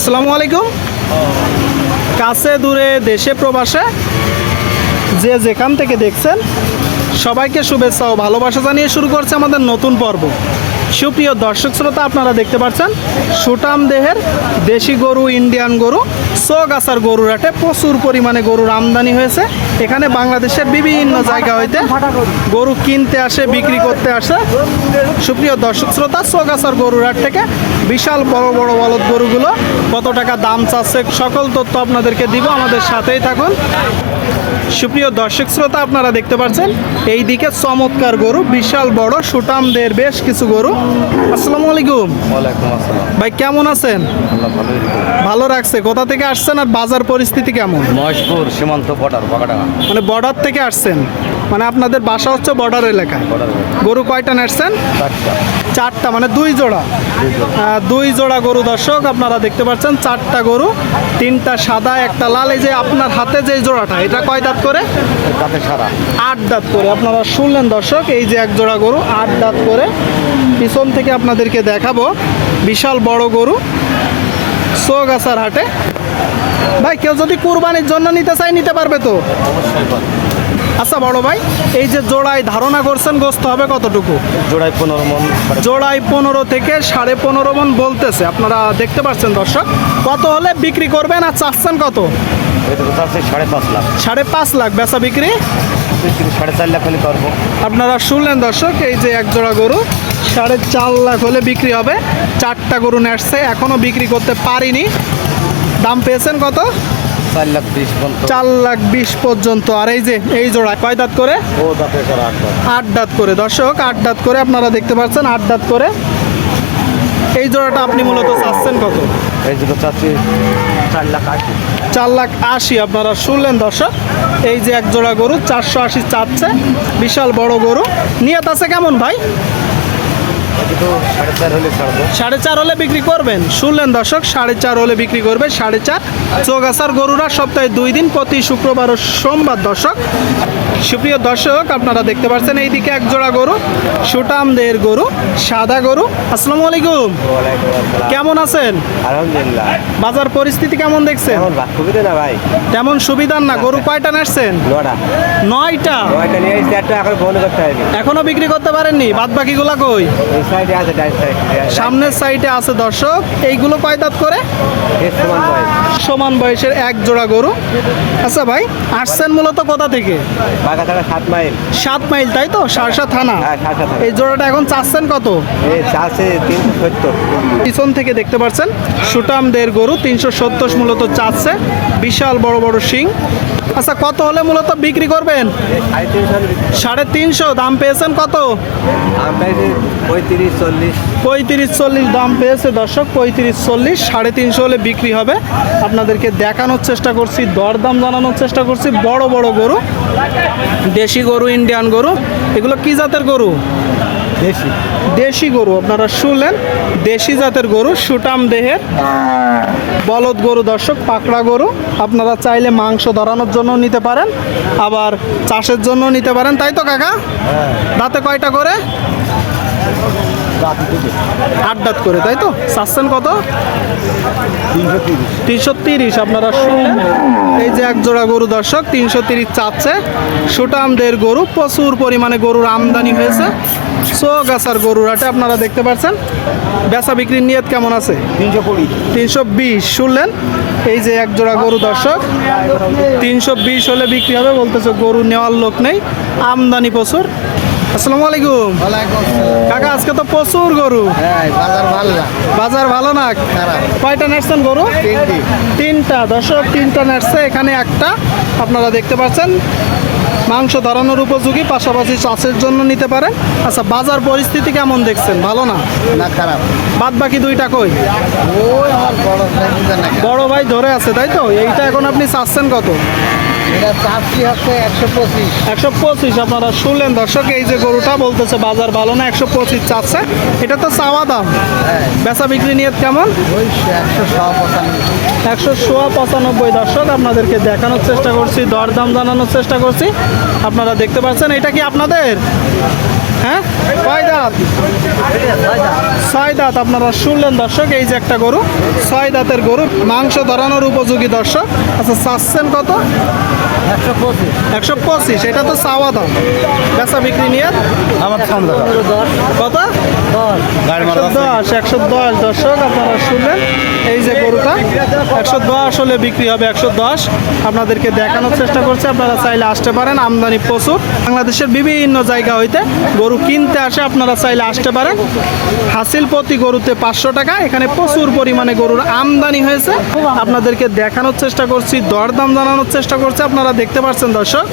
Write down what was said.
আসসালামু আলাইকুম। কাছে দূরে দেশে প্রবাসে যে যেখান থেকে দেখছেন, সবাইকে শুভেচ্ছা ও ভালোবাসা জানিয়ে শুরু করছে আমাদের নতুন পর্ব। সুপ্রিয় দর্শক শ্রোতা, আপনারা দেখতে পাচ্ছেন সুটাম দেহের দেশি গরু, ইন্ডিয়ান গরু। সোগাছার গরুর হাটে প্রচুর পরিমাণে গরুর আমদানি হয়েছে। এখানে বাংলাদেশের বিভিন্ন জায়গা হইতে গরু কিনতে আসে, বিক্রি করতে আসে। সুপ্রিয় দর্শক শ্রোতা, সোগাছার গরুর হাট থেকে বিশাল বড় বড় বলদ গরুগুলো কত টাকা দাম চাচ্ছে, সকল তথ্য আপনাদেরকে দিব। আমাদের সাথেই থাকুন। সুপ্রিয় দর্শক শ্রোতা, আপনারা দেখতে পাচ্ছেন এই দিকে চমৎকার গরু, বিশাল বড় সুটামদের বেশ কিছু গরু। আসসালামু আলাইকুম। ওয়ালাইকুম আসসালাম। ভাই কেমন আছেন। ভালো রাখছে। কোথা থেকে আসছেন আর বাজার পরিস্থিতি কেমন? মহেশপুর সীমান্ত বর্ডার বাগাডাঙ্গা। মানে বর্ডার থেকে আসছেন? মানে আপনাদের বাসা হচ্ছে বর্ডার এলাকায় গরু কয়টা নাড়ছেন? চারটা। মানে দুই জোড়া। দুই জোড়া। গরু দর্শক আপনারা দেখতে পাচ্ছেন চারটা গরু তিনটা সাদা একটা লাল। এই যে আপনার হাতে যে জোড়াটা এটা কয় দাঁত করে? আট দাঁত করে। আপনারা শুনলেন দর্শক এই যে এক জোড়া গরু আট দাঁত করে। পিছন থেকে আপনাদেরকে দেখাবো বিশাল বড় গরু সোগাছার হাটে। ভাই কেউ যদি কুরবানির জন্য নিতে চাই নিতে পারবে তো? অবশ্যই। আচ্ছা বড় ভাই এই যে জোড়ায় ধারণা করছেন গোস্ত হবে কতটুকু? জোড়ায় পনেরো মন জোড়ায় পনেরো থেকে সাড়ে পনেরো মন বলতেছে। আপনারা দেখতে পাচ্ছেন দর্শক কত হলে বিক্রি করবেন আর চাচ্ছেন কত? সাড়ে পাঁচ লাখ। সাড়ে পাঁচ লাখ বেচা বিক্রি? সাড়ে চার লাখ হলে করব। আপনারা শুনলেন দর্শক এই যে এক জোড়া গরু সাড়ে চার লাখ হলে বিক্রি হবে। চারটা গরু নেসছে এখনও বিক্রি করতে পারিনি। দাম পেয়েছেন কত? চার লাখ বিশ পর্যন্ত। আর এই যে এই জোড়া কয় দাঁত করে? আট দাঁত। করে। দর্শক আট দাঁত করে আপনারা দেখতে পাচ্ছেন আট দাঁত করে। এই জোড়াটা আপনি মূলত চাচ্ছেন কত? এই দুটো চাচ্ছি চার লাখ আশি। চার লাখ আশি আপনারা শুনলেন দর্শক। এই যে এক জোড়া গরু চারশো আশি চাচ্ছে। বিশাল বড় গরু। নিয়ত আছে কেমন ভাই? সাড়ে চার হলে ছাড়বো। সাড়ে চার হলে বিক্রি করবেন? শুনলেন দর্শক সাড়ে চার হলে বিক্রি করবে সাড়ে চার। চৌগাছার গরুরা সপ্তাহে দুই দিন প্রতি শুক্রবার ও সোমবার দর্শক। সুপ্রিয় দর্শক আপনারা দেখতে পাচ্ছেন এইদিকে এক জোড়া গরু সুটামদের গরু সাদা গরু। আসসালামু আলাইকুম। কেমন আছেন? আলহামদুলিল্লাহ। বাজার পরিস্থিতি কেমন দেখছেন? সুবিধা না ভাই? তেমন সুবিধার না। গরু কয়টা নাচছেন নটা নয়টা? নয়টা নিয়ে এখন বিক্রি করতে পারেননি? বাদ বাকিগুলা কই সাইডে আছে ডাইন সাইড সামনের সাইডে আছে দর্শক এইগুলো কয় দাঁত করে? সমান বয়সের এক জোড়া গরু। আচ্ছা ভাই আসছেন মূলত কোথা থেকে? সাত মাইল। সাত মাইল তাই তো? সারসা থানা। হ্যাঁ এই জোড়াটা এখন চাচ্ছেন কত? এই তিনশো সত্তর। পিছন থেকে দেখতে পাচ্ছেন সুটামদের গরু তিনশো সত্তর মূলত চাচ্ছে। বিশাল বড় বড় শিং। আচ্ছা কত হলে মূলত বিক্রি করবেন? সাড়ে তিনশো দাম পেয়েছেন কত? পঁয়ত্রিশ চল্লিশ দাম পেয়েছে দর্শক পঁয়ত্রিশ চল্লিশ সাড়ে তিনশো হলে বিক্রি হবে। আপনাদেরকে দেখানোর চেষ্টা করছি দরদাম জানানোর চেষ্টা করছি বড় বড় গরু দেশি গরু ইন্ডিয়ান গরু এগুলো কি জাতের গরু? দেশি। দেশি গরু আপনারা শুনলেন দেশি জাতের গরু সুটাম দেহের। বলদ গরু দর্শক পাকড়া গরু। আপনারা চাইলে মাংস ধরানোর জন্য নিতে পারেন আবার চাষের জন্য নিতে পারেন। তাই তো কাকা? দাঁতে কয়টা করে? আট দাঁত করে, তাই তো? চাচ্ছেন কত? তিনশো তিরিশ। আপনারা শুনলেন? এই যে এক জোড়া গরু দর্শক, তিনশো তিরিশ চাচ্ছে। সুটামদের গরু, প্রচুর পরিমাণে গরুর আমদানি হয়েছে। সোগাছার গরুর হাটে আপনারা দেখতে পাচ্ছেন। বেচা বিক্রির নিয়ত কেমন আছে? তিনশো কুড়ি তিনশো বিশ। শুনলেন? এই যে এক জোড়া গরু দর্শক, তিনশো বিশ হলে বিক্রি হবে বলতেছে, গরু নেওয়ার লোক নেই। আমদানি প্রচুর। আসসালামু আলাইকুম। কাকা আজকে তো প্রচুর গরু। হ্যাঁ বাজার ভালো না। বাজার ভালো না? কয়টা নাচছেন গরু? তিনটা। দর্শক তিনটা নাচছে এখানে একটা আপনারা দেখতে পাচ্ছেন। মাংস ধরানোর উপযোগী পাশাপাশি চাষের জন্য নিতে পারেন। আচ্ছা বাজার পরিস্থিতি কেমন দেখছেন? ভালো না? না খারাপ। বাদ বাকি দুইটা কই? বড় ভাই ধরে আছে তাই তো? এইটা এখন আপনি চাচ্ছেন কত? এটা একশো পঁচিশ। আপনারা শুনলেন দর্শক এই যে গরুটা বলতেছে বাজার ভালো না একশো পঁচিশ চাচ্ছে। এটা তো চাওয়া দাম। হ্যাঁ। বেচা বিক্রি নিয়ত কেমন? একশো পঁচানব্বই। একশো সোয়া পঁচানব্বই দর্শক আপনাদেরকে দেখানোর চেষ্টা করছি দরদাম জানানোর চেষ্টা করছি। আপনারা দেখতে পাচ্ছেন এটা কি আপনাদের? হ্যাঁ? কয় দাঁত ছয় দাঁত আপনারা শুনলেন দর্শক এই যে একটা গরু ছয় দাঁতের গরু মাংস ধরানোর উপযোগী দর্শক। আচ্ছা চাচ্ছেন কত? একশো পঁচিশ এটা তো চাওয়া দাম। বেচা বিক্রি নিয়ে? আমার কত? দশ একশো দশ দর্শক আপনারা শুনলেন। এই যে একশো দশ হলে বিক্রি হবে একশো দশ। আপনাদেরকে দেখানোর চেষ্টা করছে, আপনারা চাইলে আসতে পারেন, আমদানি প্রচুর। বাংলাদেশের বিভিন্ন জায়গা হইতে গরু কিনতে আসে, আপনারা চাইলে আসতে পারেন। হাসিল প্রতি গরুতে পাঁচশো টাকা, এখানে প্রচুর পরিমাণে গরুর আমদানি হয়েছে। আপনাদেরকে দেখানোর চেষ্টা করছি, দরদাম জানানোর চেষ্টা করছি, আপনারা দেখতে পাচ্ছেন দর্শক।